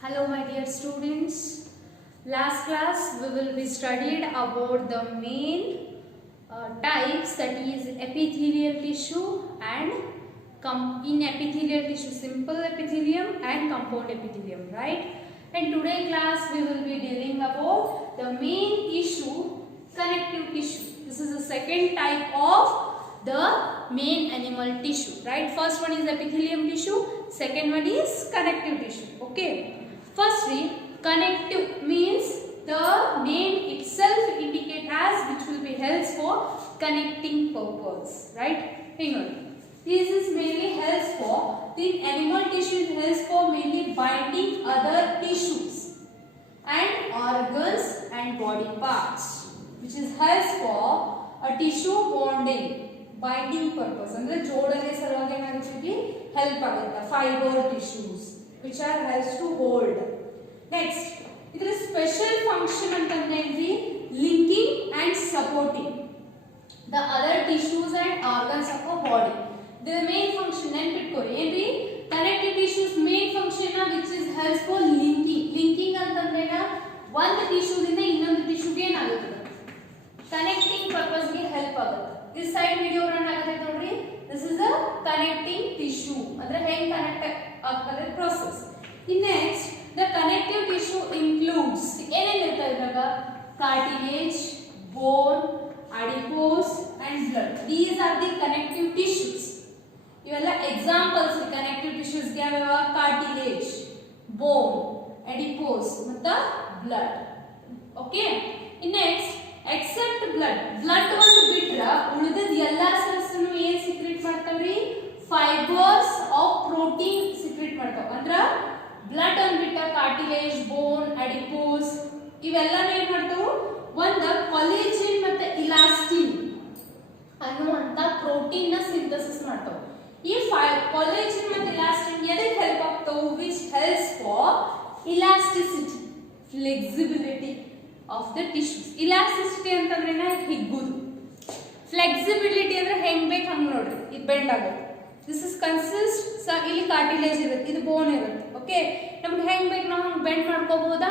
Hello my dear students. Last class we will be studied about the main types, that is epithelial tissue and in epithelial tissue simple epithelium and compound epithelium, right? And today class we will be dealing about the main tissue, connective tissue. This is the second type of the main animal tissue, right? First one is epithelium tissue, second one is connective tissue. Okay, firstly, connective means the name itself indicate as which will be helps for connecting purpose, right? Hang on, this is mainly helps for the animal tissue, helps for mainly binding other tissues and organs and body parts, which is helps for a tissue bonding, binding purpose ಅಂದ್ರೆ ಜೋಡಣೆ ಸಲುವಾಗಿ ಏನಾಗುತ್ತೆ ಹೆಲ್ಪ್ ಆಗುತ್ತೆ. Fibre tissues which are helps to hold. Next, ಇದರ special function ಅಂತಂದ್ರೆ ಏನ್ರಿ, linking and supporting the other tissues and organs of our body. The main function ನೆನಪಿಟ್ಕೊಳ್ಳಿ ಏನ್ರಿ, connective tissues main function which is helps for linking ಅಂತಂದ್ರೆ ಒಂದು ಟಿಶ್ಯೂ ದಿಂದ ಇನ್ನೊಂದು ಟಿಶ್ಯೂಗೆ ಏನಾಗುತ್ತೆ, ಕನೆಕ್ಟಿಂಗ್ ಪರ್ಪಸ್ ಗೆ ಹೆಲ್ಪ್ ಆಗುತ್ತೆ. This side video ರನ್ ಆಗುತ್ತೆ ನೋಡ್ರಿ, this is a connecting tissue ಅಂದ್ರೆ ಹೆಂಗ್ ಕನೆಕ್ಟ್ ಆಗ್ತದೆ process. In next, the connective tissue includes ಏನೇನ್ ಇರ್ತದೆ ಇವಾಗ, cartilage, bone, adipose and blood. These are the connective tissues. ಇವೆಲ್ಲ examples connective tissues ಗೆ ಯಾವ್ಯಾವ, cartilage, bone, adipose ಮತ್ತು blood. Okay. In next, except blood ಒಂದು ಬಿಟ್ರ ಉಳಿದದ ಎಲ್ಲಾ ಸೆಲ್ಸ್ ಏನ್ ಸೀಕ್ರೆಟ್ ಮಾಡ್ತಾವ್ರಿ, ಫೈಬರ್ಸ್ ಆಫ್ ಪ್ರೋಟೀನ್ ಸೀಕ್ರೆಟ್ ಮಾಡ್ತಾವ. ಅಂದ್ರ ಬ್ಲಡ್ ಒಂದು ಬಿಟ್ಟ ಕಾರ್ಟಿಲೇಜ್, ಬೋನ್, ಅಡಿಪೋಸ್ ಇವೆಲ್ಲ ಏನ್ ಮಾಡ್ತಾವು, ಒಂದ ಕೊಲೇಜಿನ್ ಮತ್ತೆ ಇಲಾಸ್ಟಿನ್ ಅನ್ನುವಂತ ಪ್ರೋಟೀನ್ ನ ಸಿಂಥಸಿಸ್ ಮಾಡ್ತಾವ. ಈ ಕೊಲೇಜಿನ್ ಮತ್ತೆ ಇಲಾಸ್ಟಿನ್ ಎದಕ್ಕೆ ಹೆಲ್ಪ್ ಆಗ್ತಾವು, which helps for elasticity, flexibility of the tissues. Elasticity ಅಂತಂದ್ರೆ ಹಿಗ್ಗುದು, ಫ್ಲೆಕ್ಸಿಬಿಲಿಟಿ ಅಂದ್ರೆ ಹೆಂಗ್ ಬೇಕು ಹಂಗ್ ನೋಡ್ರಿ, ಇದು ಬೆಂಡ್ ಆಗುತ್ತೆ. ದಿಸ್ ಇಸ್ ಕನ್ಸಿಸ್ಟ್, ಇಲ್ಲಿ ಕಾರ್ಟಿಲೇಜ್ ಇರುತ್ತೆ, ಇದು ಬೋನ್ ಇರುತ್ತೆ. ಓಕೆ, ನಮ್ಗೆ ಹೆಂಗ್ ಬೇಕು ನಾವು ಹಂಗೆ ಬೆಂಡ್ ಮಾಡ್ಕೋಬಹುದಾ,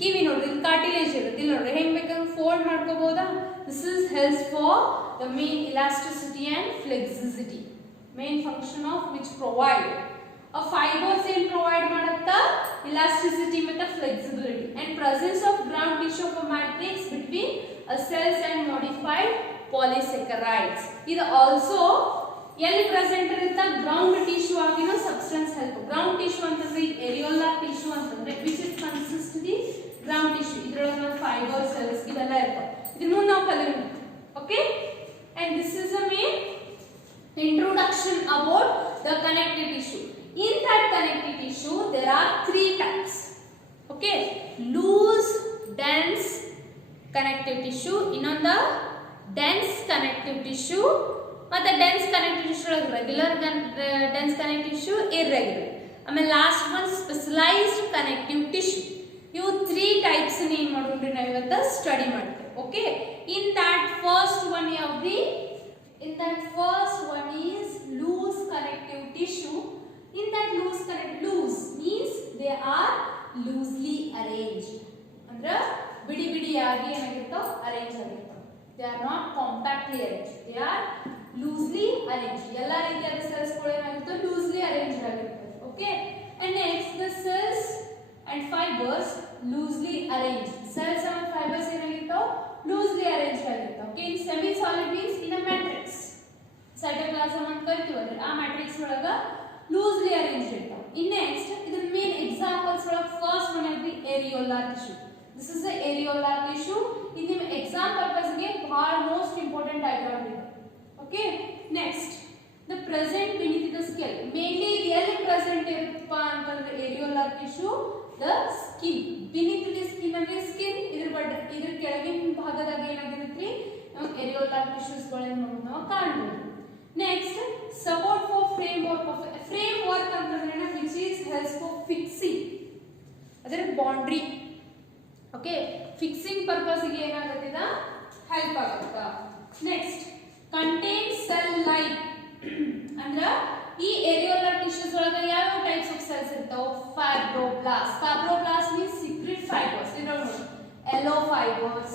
ಕಿವಿ ನೋಡ್ರಿ ಇಲ್ಲಿ ಕಾರ್ಟಿಲೇಜ್ ಇರುತ್ತೆ, ಇಲ್ಲಿ ನೋಡ್ರಿ ಹೆಂಗ್ ಬೇಕಾದ್ರೆ ಫೋಲ್ಡ್ ಮಾಡ್ಕೋಬಹುದಾ. This is helps for the main elasticity and flexicity, main function of which provide a fibers in provide ಮಾಡುತ್ತಾ elasticity ಮತ್ತು flexibility and presence of ground tissue of a matrix between a cells and modified polysaccharides. ಇದು also ಎಲ್ಲಿ ಪ್ರೆಸೆಂಟ್ ಇರುತ್ತೆ, ground tissue ಆಗಿನ substance help. Ground tissue ಅಂತಂದ್ರೆ areolar tissue ಅಂತಂದ್ರೆ which is consist the ground tissue. ಇದರೊಳಗೆ fibre cells ಇವೆಲ್ಲ ಇರ್ತವೆ, ಇದನ್ನು ನಾವು ಕಲಿಯೋಣ. Okay, and this is a main introduction about the connective tissue. In that connective tissue there are three types. Okay, loose, dense connective tissue, ಇನ್ನೊಂದು dense connective tissue ಮತ್ತೆ dense connective tissue ಒಳಗೆ regular dense connective tissue, irregular, ಆಮೇಲೆ last one specialised connective tissue. ಇವು three types ಏನ್ ಮಾಡ್ಕೊಂಡ್ರಿ ನಾವು ಇವತ್ತು ಸ್ಟಡಿ ಮಾಡ್ತೇವೆ. Okay, in that first one ಯಾವ್ದು, in that first one is loose connective tissue. In that loose means they are loosely arranged, ಅಂದ್ರೆ ಬಿಡಿ ಬಿಡಿಯಾಗಿ ಏನಾಗಿರ್ತಾವ, ಅರೇಂಜ್ ಆಗಿರ್ತಾವ. they are not compactly arranged, they are loosely arranged. ಎಲ್ಲಾ ರೀತಿಯಾದ ಸೆಲ್ಸ್ ಗಳು ಏನಾಗಿರ್ತಾವ, loosely arranged ಆಗಿರ್ತವೆ. Okay, and next the cells and fibers loosely arranged. cells and fibers ಏನಾಗಿರ್ತಾವ, loosely arranged ಆಗಿರ್ತಾವ. okay, in semi solid means in a matrix, cytoplasm ಅಂತ ಕರಿತೀವಲ್ಲ ಆ ಮ್ಯಾಟ್ರಿಕ್ಸ್ ಒಳಗ loosely arranged ಇರ್ತಾವ. in next, ಇದರ ಮೇನ್ ಎಕ್ಸಾಂಪಲ್ಸ್ ಒಳಗ first one is the areolar tissue. this is the areolar tissue. ಇದು ನಿಮ್ಮ ಎಕ್ಸಾಮ್ ಪರ್ಪಸ್ ಗೆ ಬಹಳ ಮೋಸ್ಟ್ ಇಂಪಾರ್ಟೆಂಟ್ ಡಯಾಗ್ರಾಮ್ ಇದೆ. Okay, next the present beneath the skull. mainly ಎಲ್ಲಿ ಪ್ರೆಸೆಂಟ್ ಇರುತ್ತಪ್ಪ ಅಂತಂದ್ರೆ areolar tissue, the skin. beneath the skin ಅಂದ್ರೆ ಸ್ಕಿನ್, ಇದ್ರ ಕೆಳಗಿನ ಭಾಗದಾಗ ಏನಾಗಿರುತ್ತೆ, areolar tissues ಗಳನ್ನು ನಾವು ಕಾಣಬಹುದು. ನೆಕ್ಸ್ಟ್, support for framework ಅಂತಂದ್ರೆ which is helps for fixing, ಅದರ ಬೌಂಡ್ರಿ. ಓಕೆ, ಫಿಕ್ಸಿಂಗ್ ಪರ್ಪಸ್ ಗೆ ಏನಾಗುತ್ತೆ, ಇದು ಹೆಲ್ಪ್ ಆಗುತ್ತೆ. ನೆಕ್ಸ್ಟ್, contain cell life ಅಂದ್ರೆ ಈ ಏರಿಯೋಲರ್ ಟಿಶ್ಯೂಸ್ ಒಳಗೆ ಯಾವ ಟೈಪ್ಸ್ ಆಫ್ ಸೆಲ್ಸ್ ಇರ್ತಾವ, fibroblast, Fibroblast. Fibroblast means secret fibers. You know, yellow fibers,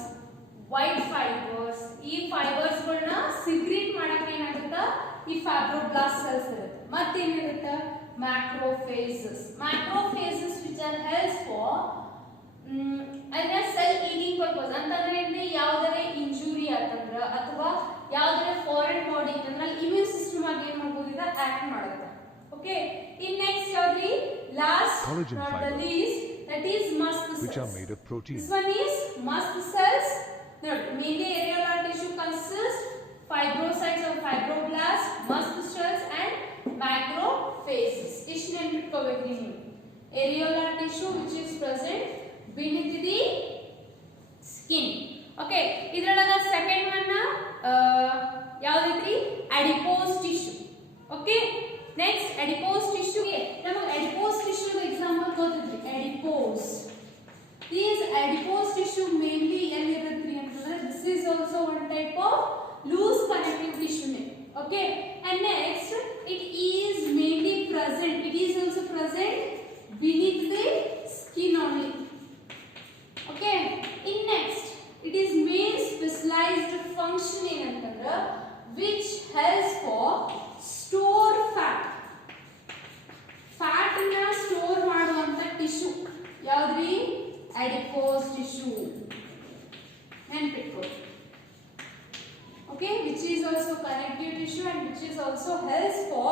white fibers. ಈ fibers ಗಳನ್ನ secrete ಮಾಡಕ್ಕೆ ಏನಾಗುತ್ತೆ ಈ fibroblast cells ಇರುತ್ತೆ. ಮತ್ತೆ ಏನಿರುತ್ತೆ macrophages. Macrophages which are helps for ಅಂದ್ರೆ cell eating purpose. ಅಂತಂದ್ರೆ ಯಾವುದೇ ಇಂಜುರಿ ಆತಂದ್ರ ಅಥವಾ ಯಾವುದೇ ಫಾರಿನ್ ಬಾಡಿ ಇತ್ತಂದ್ರೆ ಇಮ್ಯೂನ್ ಸಿಸ್ಟಮ್ ಆಗಿ ಏನು ಮಾಡಬಹುದು ಇದು ಆಕ್ಟ್ ಮಾಡುತ್ತೆ. Okay, in next yaudri last collagen not fiber, the least, that is mast cells, which are made of protein. This one is mast cells. Now mainly areolar tissue consists fibrocytes or fibroblasts, mast cells and macrophages. Ishne nenikkovekku ನೀವು areolar tissue which is present beneath the skin. Okay, idralaga second one yauditri adipose tissue. Okay, next adipose tissue ge namak adipose tissue example ಗೊತ್ತಿದ್ರಿ adipose. These adipose tissue mainly ಎಲ್ಲಿರುತ್ತೆ ಅಂತಂದ್ರೆ this is also one type of loose connective tissue. Okay, and next it is mainly present, it is also present beneath the skin only. Okay, in next it is main specialized function ಏನಂತಂದ್ರೆ which helps for store fat. Fat ಅನ್ನ store ಮಾಡುವಂತ tissue ಯಾವ್ದ್ರಿ adipose tissue ನೆನಪಿಟ್ಕೊಳ್ಳಿ. Okay, which is also connective tissue and which is also helps for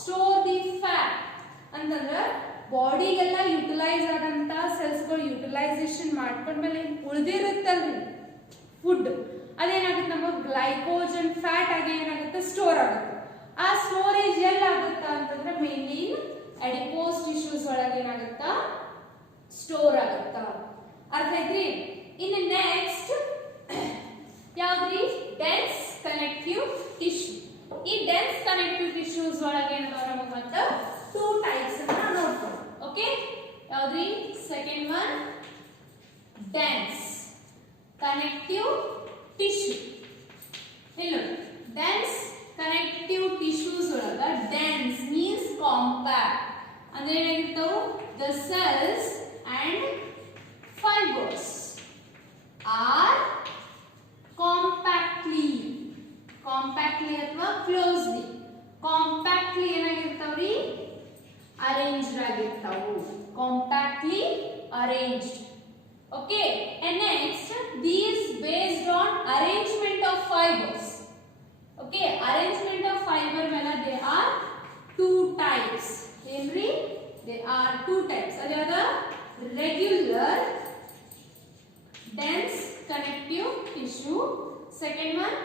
store the fat. ಅಂತಂದ್ರೆ ಬಾಡಿಗೆಲ್ಲ ಯುಟಿಲೈಸ್ ಆದಂತ ಸೆಲ್ಸ್ ಗಳು ಯುಟಿಲೈಸೇಷನ್ ಮಾಡ್ಕೊಂಡ್ಮೇಲೆ ಉಳಿದಿರುತ್ತಲ್ರಿ ಫುಡ್ ಅದೇನಾಗುತ್ತೆ ನಮಗೆ ಗ್ಲೈಕೋಜನ್ ಫ್ಯಾಟ್ ಆಗಿ ಏನಾಗುತ್ತೆ ಸ್ಟೋರ್ ಆಗುತ್ತೆ. ಆ ಸ್ಟೋರೇಜ್ ಎಲ್ಲಿ ಆಗುತ್ತಾ ಅಂತಂದ್ರೆ ಮೇನ್ಲಿ adipose tissues ಒಳಗೆ ಏನಾಗುತ್ತಾ ಸ್ಟೋರ್ ಆಗುತ್ತಾ. ಅರ್ಥ ಆಯ್ತ್ರಿ? ಇನ್ನು ನೆಕ್ಸ್ಟ್ ಯಾವ್ದ್ರಿ ಡೆನ್ಸ್ ಕನೆಕ್ಟಿವ್ ಟಿಶ್ಯೂ. ಈ ಡೆನ್ಸ್ ಕನೆಕ್ಟಿವ್ ಟಿಶ್ಯೂಸ್ ಒಳಗೆ ಏನದಾವ ನಮಗೆ ಮತ್ತೆ ಟೂ ಟೈಪ್ಸ್ ಅನ್ನ ನೋಡ್ಕೊಳ್ಳೋಣ. ಓಕೆ, ಯಾವ್ದ್ರಿ second one dense connective tissue. ಇಲ್ಲಿ ಡೆನ್ಸ್ ಕನೆಕ್ಟಿವ್ ಟಿಶ್ಯೂಸ್ ಒಳಗ ಡೆನ್ಸ್ ಮೀನ್ಸ್ ಕಾಂಪ್ಯಾಕ್ಟ್ ಅಂದ್ರೆ ಏನಾಗಿರ್ತಾವು the cells and fibers are compactly ಅಥವಾ closely compactly ಏನಾಗಿರ್ತಾವ್ರಿ arranged ಆಗಿರ್ತಾವು. compactly arranged. Okay, and next these based on arrangement of fibers. Okay, arrangement of fiber mela they are two types. Henry, they are two types. Adiyada regular dense connective tissue. Second one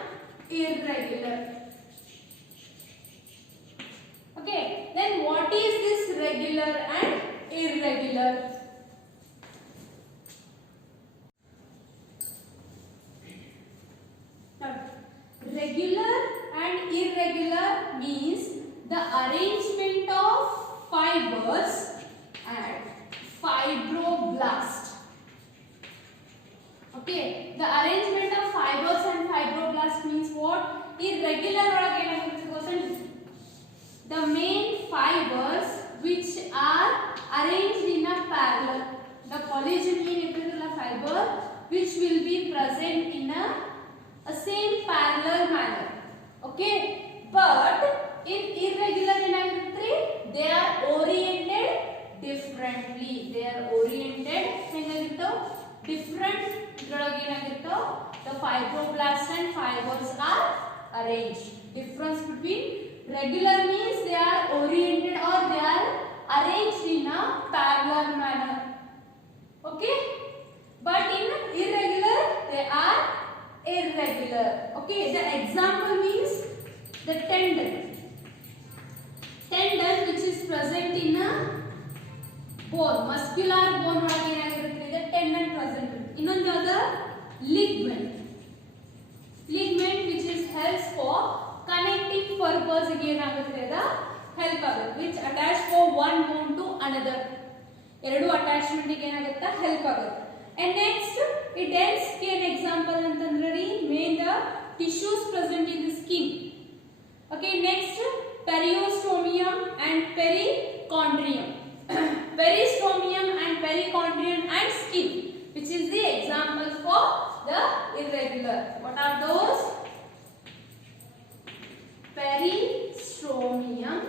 irregular. Okay, then what is this regular and irregular? Regular and irregular means the arrangement of fibers and fibroblast. Okay, the arrangement of fibers and fibroblast means what? Irregular ಒಳಗೆ ಏನಾಗುತ್ತೆ ಗೊತ್ತೇನು? The main fibers which are arranged in a parallel. The collagen ಏನಿರ್ತದಲ್ಲ fiber which will be present in a same parallel manner. Okay, but in irregular ಏನಾಗಿರುತ್ತೆ? They are oriented differently. They are oriented ಹೆಂಗಾಗಿರ್ತಾವ different ಇದ್ರೊಳಗೆ ಏನಾಗಿರ್ತಾವ the fibroblasts and fibers are arranged. Difference between regular means they are oriented or they are arranged in a parallel manner. Okay, but in irregular they are irregular. Okay, the example means the tendon which is present in a bone, muscular bone ಒಳಗೆ ಏನಾಗಿರುತ್ತೆ ಇದೆ tendon present. ಇನ್ನೊಂದು ಯಾವುದು ligament which is helps for connecting purpose ಗೆ ಏನಾಗುತ್ತೆ ಅದ ಹೆಲ್ಪ್ ಆಗುತ್ತೆ which attach for one bone to another. ಎರಡು ಅಟ್ಯಾಚ್ಮೆಂಟ್ ಗೆ ಏನಾಗುತ್ತೆ ಹೆಲ್ಪ್ ಆಗುತ್ತೆ. And next it dense skin example ಅಂತಂದ್ರೆ ರೀ main the tissues present in the skin. Okay, next periostomium and perichondrium. Peristomium the irregular. What are those? Peristromium.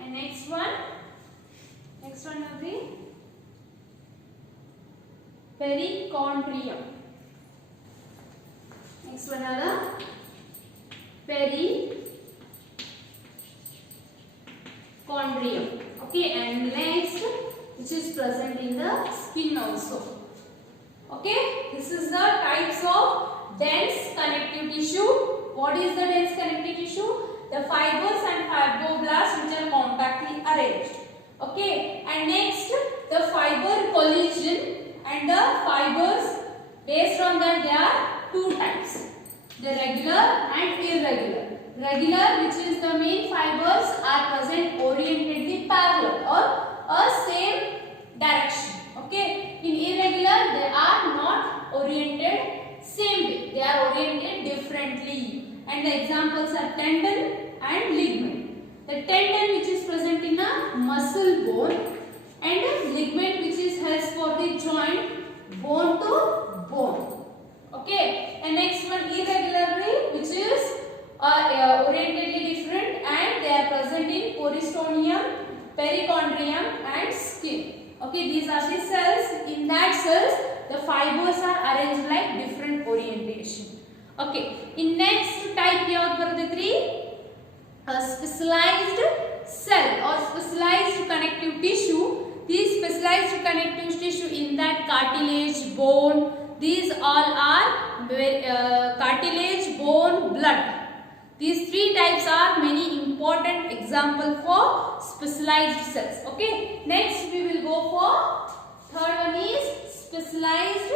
And next one will be perichondrium. Next one are the perichondrium. Okay, and next, which is present in the skin also. Okay, this is the types of dense connective tissue. What is the dense connective tissue? The fibers and fibroblasts which are compactly arranged. Okay, and next the fiber collagen and the fibers, based on that there are two types, the regular and irregular. Regular, which is the main fibers are present orientedly parallel or a same direction. Okay, in irregular they are not oriented same way, they are oriented differently, and the examples are tendon and ligament. The tendon which is present in a muscle bone, and a ligament which is helps for the joint bone to bone. Okay, and next one irregularly, which is orientedly different, and they are present in peristomium, perichondrium and skin. Okay, these are the cells. In that cells the fibers are arranged like different orientation. Okay, in next type yav barditri, a specialized cell or specialized connective tissue. These specialized connective tissue in that cartilage, bone, these all are cartilage, bone, blood. These three types are many important example for specialized cells. Okay, next we will go for third one is specialized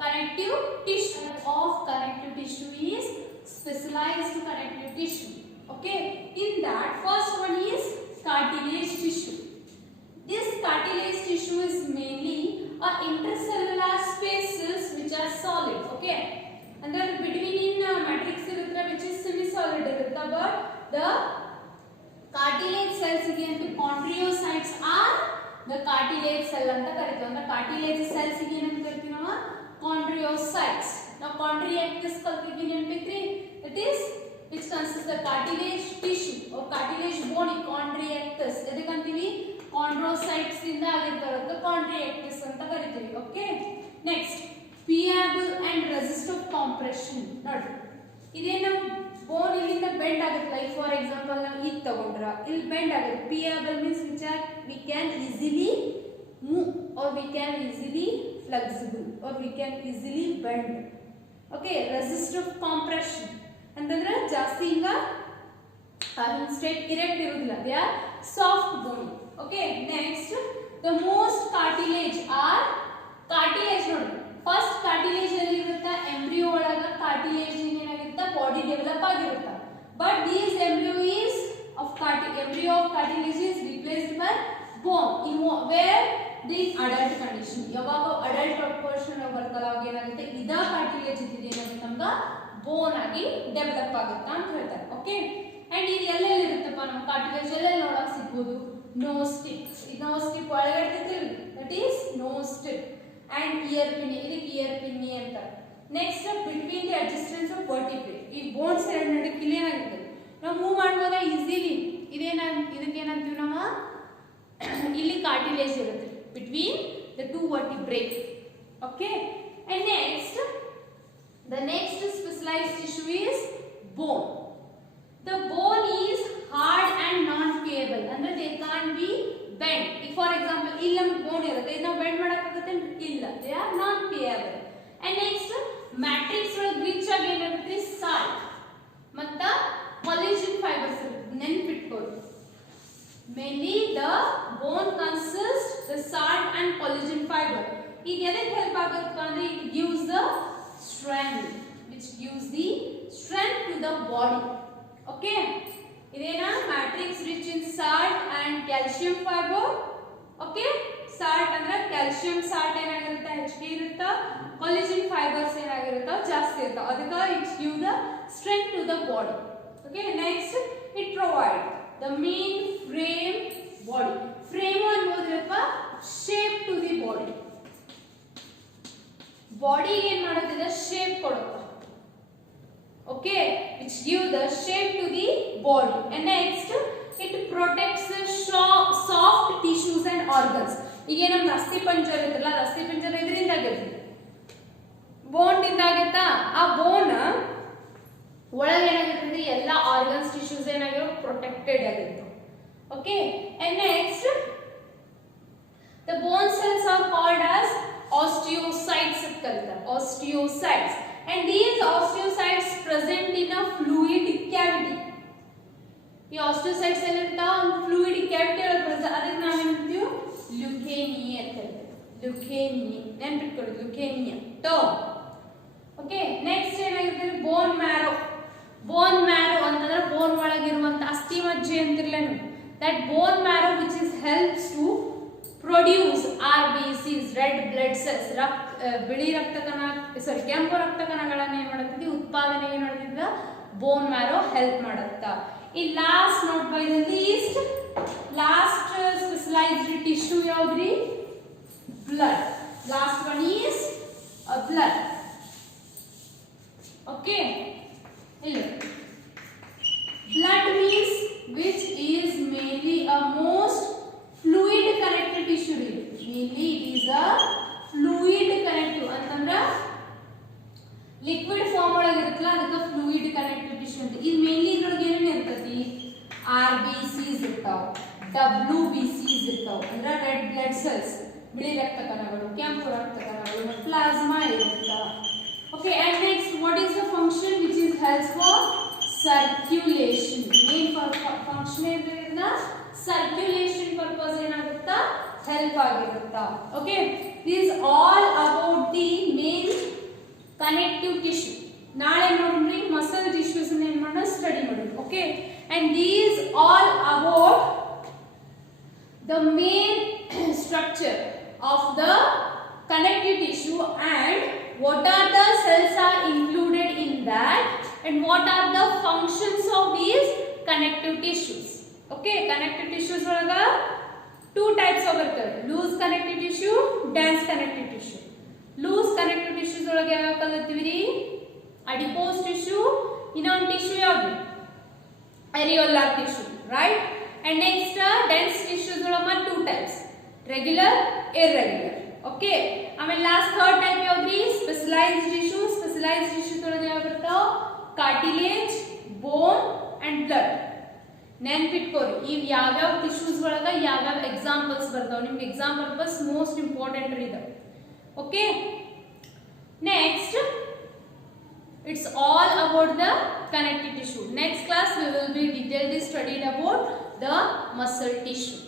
connective tissue. Of connective tissue is specialized connective tissue. Okay, in that first one is cartilage tissue. This cartilage tissue is mainly intercellular spaces which are solid. Okay, and then between in matrix which is semi-solid, but the cartilage cells again, the chondriocytes are the cartilage cell anta karitam. The cartilage cells again anta karitam ನಾವು chondriocytes. Now chondriactis kalpigi ನೆನಪಿತ್ರಿ, that is which consists the cartilage tissue or cartilage bone, chondriactis. ಎದಕ್ಕಂತೀವಿ? chondrocytes ಇಂದ ಆಗಿರ್ತಾರತ್ತ chondriactis ಅಂತ ಕರಿತೀವಿ. Okay, next piable and resistive compression. ನೋಡಿ, ಇದೇನು ಬೋನ್ ಇಲ್ಲಿಂದ ಬೆಂಡ್ ಆಗುತ್ತೆ. ಲೈಕ್ ಫಾರ್ ಎಕ್ಸಾಂಪಲ್ ನಾವು ಇದು ತಗೊಂಡ್ರ ಇಲ್ಲಿ ಬೆಂಡ್ ಆಗುತ್ತೆ. Pliable means which or we can easily move or we can easily flexible or we can easily bend. Okay, resistive compression ಅಂತಂದ್ರೆ ಜಾಸ್ತಿ ಹಿಂಗ ಸ್ಟ್ರೇಟ್ ಇರೆಕ್ಟ್ ಇರೋದಿಲ್ಲ, they are soft bone. Okay, next the most cartilage or cartilage. ನೋಡಿ, first cartilage ಎಲ್ಲಿ ಇರುತ್ತೆ? Embryo ಒಳಗ cartilage ಏನಾಗಿರುತ್ತೆ? Body develop ಆಗಿರುತ್ತೆ. But these embryo is of embryo of cartilage is replaced by bone in where the adult condition. ಯಾವಾಗ adult portion ಬರ್ತಲ್ಲ ಅವಾಗ ಏನಾಗುತ್ತೆ? ಇದ ಕಾರ್ಟಿಲೇಜ್ ಇದೆ ಏನಾಗುತ್ತೆ? ನಮ್ಗ ಬೋನ್ ಆಗಿ ಡೆವಲಪ್ ಆಗುತ್ತೆ ಅಂತ ಹೇಳ್ತಾರೆ. ಓಕೆ, ಅಂಡ್ ಇದು ಎಲ್ಲೆಲ್ಲಿ ಇರುತ್ತಪ್ಪ? ನಮ್ಮ ಕಾರ್ಟಿಲೇಜ್ ಎಲ್ಲೆಲ್ಲಿ ನೋಡಕ್ ಸಿಗ್ಬೋದು? Nose tip. ಇದು ನೋಸ್ ಟಿಪ್ ಒಳಗಡೆ ಇರ್ತೈತಿ, that is nose tip. and ear pinny, ಇದಕ್ಕೆ ear pinny ಅಂತ. Next between the adjacents of vertebrae, ಈ ಬೋನ್ಸ್ ಎರಡು ನಡುವೆ ಕ್ಲಿಯರ್ ಆಗಿದೆ, ನಾವು ಮೂವ್ ಮಾಡುವಾಗ ಈಸಿಲಿ ಇದಕ್ಕೆ ಏನಂತೀವಿ ನಾವು? ಇಲ್ಲಿ ಕಾರ್ಟಿಲೇಜ್ ಇರುತ್ತೆ between the two vertebrae. Okay, and next the next specialized tissue is bone. The bone is hard and non-payable, ಅಂದ್ರೆ they can't be bent. If for example ಇಲ್ಲಿ ನಮಗೆ ಬೋನ್ ಇರುತ್ತೆ, ಇದನ್ನ ಬೆಂಡ್ ಮಾಡಕ್ಕಾಗುತ್ತೆ? ಇಲ್ಲ, they are non-payable. And next matrix ಒಳಗೆ ರಿಚ್ ಆಗಿ ಏನಿರುತ್ತೆ? ಸಾಲ್ಟ್ ಮತ್ತು collagen fibers ಇರುತ್ತೆ, ನೆನಪಿಟ್ಕೊಳ್ಳಿ. mainly the bone consists the salt and collagen fiber. ಇದು ಎದಕ್ಕೆ ಹೆಲ್ಪ್ ಆಗುತ್ತೆ ಅಂದ್ರೆ it gives the strength, which gives the strength to the body. Okay, ಇದೇನಾ? Matrix rich in salt and calcium fibre. Okay, salt ಅಂದ್ರೆ calcium salt ಏನಾಗಿರುತ್ತೆ? ಹೆಚ್ಚಿಗೆ ಇರುತ್ತೆ. collagen fibers ಏನಾಗಿರುತ್ತೆ? ಜಾಸ್ತಿ ಇರುತ್ತೆ. ಅದಕ್ಕೆ it give the strength to the body. Okay, next it provide the main frame body. Frame ಅನ್ನೋದ್ರಪ್ಪ shape to the body. tissues and organs. ಈಗ ನಮ್ದು ಅಸ್ಥಿ ಪಂಜರ ಇರುತ್ತಲ್ಲ, ಅಸ್ಥಿ ಪಂಜರ ಇದರಿಂದ ಆಗಿರ್ತದೆ, ಬೋನ್ ಇಂದ ಆಗುತ್ತಾ. ಆ ಬೋನ್ ಒಳಗೆ ಏನಾಗಿರ್ತದೆ, ಎಲ್ಲ ಆರ್ಗನ್ಸ್ ಟಿಶ್ಯೂಸ್ ಏನಾಗಿರೋ ಪ್ರೊಟೆಕ್ಟೆಡ್ ಆಗಿರುತ್ತೆ. Okay, and next the bone cells are called as osteocytes ಅಂತ ಕರೀತಾರೆ, osteocytes, and these osteocytes present in a fluid cavity. ಈ osteocytes ಎಲ್ಲಿರ್ತಾ ಒಂದು fluid cavity ಒಳಗೆ present, ಅದಕ್ಕೆ ನಾವು ಏನು ಹೇಳ್ತೀವಿ, ಲ್ಯುಕೇಮಿಯಾ ಅಂತ ಹೇಳ್ತೀವಿ. ಲ್ಯುಕೇಮಿಯಾ ನೆನಪಿಟ್ಕೊಳ್ಳಿ, ಲ್ಯುಕೇಮಿಯಾ ಟರ್ಮ್. ಓಕೆ, ನೆಕ್ಸ್ಟ್ ಏನಾಗಿರ್ತದೆ, ಬೋನ್ ಮ್ಯಾರೋ. ಬೋನ್ ಮ್ಯಾರೋ ಅಂತಂದ್ರೆ ಬೋನ್ ಒಳಗಿರುವಂತ ಅಸ್ಥಿ ಮಜ್ಜೆ ಅಂತಿರ್ಲೇನು, that bone marrow which is helps to produce RBCs, red blood cells, ಬಿಳಿ ರಕ್ತ ಕಣ, ಕೆಂಪು ರಕ್ತ ಕಣಗಳನ್ನು ಏನ್ ಮಾಡುತ್ತದೆ, ಉತ್ಪಾದನೆ ಏನ್ ಮಾಡುತ್ತಿದ್ದ ಬೋನ್ ಮ್ಯಾರೋ ಹೆಲ್ಪ್ ಮಾಡುತ್ತಾ. ಈ last not by the least, last specialised tissue ಯಾವ್ದ್ರಿ, blood. Last one is blood. Okay, ಇಲ್ಲಿ blood means which is mainly a most fluid connective tissue. Mainly it is a fluid connective ಅಂತಂದ್ರೆ liquid form ಒಳಗೆ ಇರುತ್ತಲ್ಲ, ಅದಕ್ಕೆ fluid connective tissue ಅಂತ. ಇದು ಮೇನ್ಲಿ ಇದ್ರೊಳಗೆ ಏನೇನು ಇರ್ತತಿ, RBCs ಇರ್ತಾವ, WBCs ಇರ್ತಾವ, ಅಂದ್ರೆ ರೆಡ್ ಬ್ಲಡ್ ಸೆಲ್ಸ್, ಬಿಳಿ ರಕ್ತ ಕಣಗಳು, ಕೆಂಪು ರಕ್ತ ಕಣಗಳು, ಪ್ಲಾಸ್ಮಾ ಇರುತ್ತಾ. Okay, and next what is the function which is helps for circulation. Main function ಏನಿದೆ, ಸರ್ಕ್ಯುಲೇಷನ್ ಪರ್ಪಸ್ ಏನಾಗುತ್ತಾ, ಹೆಲ್ಪ್ ಆಗಿರುತ್ತಾ. Okay, this all about the main connective tissue. ನಾಳೆ ನೋಡ್ರಿ ಮಸಲ್ ಟಿಶ್ಯೂಸ್ ಏನ್ ಮಾಡೋಣ, ಸ್ಟಡಿ ಮಾಡೋಣ. Okay, and these all about the main structure of the connective tissue and what are the cells are included in that and what are the functions of these connective tissues. Okay, connective tissues ಒಳಗ two types ಇರ್ತವೆ, loose connective tissue, dense connective tissue. loose connective tissues ಒಳಗೆ ಯಾವ ಕಲಿತೀವಿ ರೀ, adipose tissue, ಇನ್ನೊಂದು ಟಿಶ್ಯೂ ಯಾವುದು, areolar tissue, right? and next dense tissues ಒಳಗ two types, regular, irregular. Okay, ಆಮೇಲೆ ಲಾಸ್ಟ್ ಥರ್ಡ್ ಟೈಪ್ ಯಾವ್ದ್ರಿ, ಸ್ಪೆಷಲೈಸ್ಡ್ ಟಿಶ್ಯೂ. ಸ್ಪೆಷಲೈಸ್ಡ್ ಟಿಶ್ಯೂ ಒಳಗೆ ಯಾವ ಬರ್ತಾವ, ಕಾರ್ಟಿಲೇಜ್, ಬೋನ್ ಅಂಡ್ ಬ್ಲಡ್. ನೆನ್ಪಿಟ್ಕೋರಿ, ಇವ್ ಯಾವ್ಯಾವ ಟಿಶ್ಯೂಸ್ ಒಳಗ ಯಾವ್ಯಾವ ಎಕ್ಸಾಂಪಲ್ಸ್ ಬರ್ತಾವ, ನಿಮ್ಗೆ ಎಕ್ಸಾಮ್ ಪರ್ಪಸ್ ಮೋಸ್ಟ್ ಇಂಪಾರ್ಟೆಂಟ್ ಇದೆ. Okay, next it's all about the connective tissue. Next class we will be detailed studied about the muscle tissue.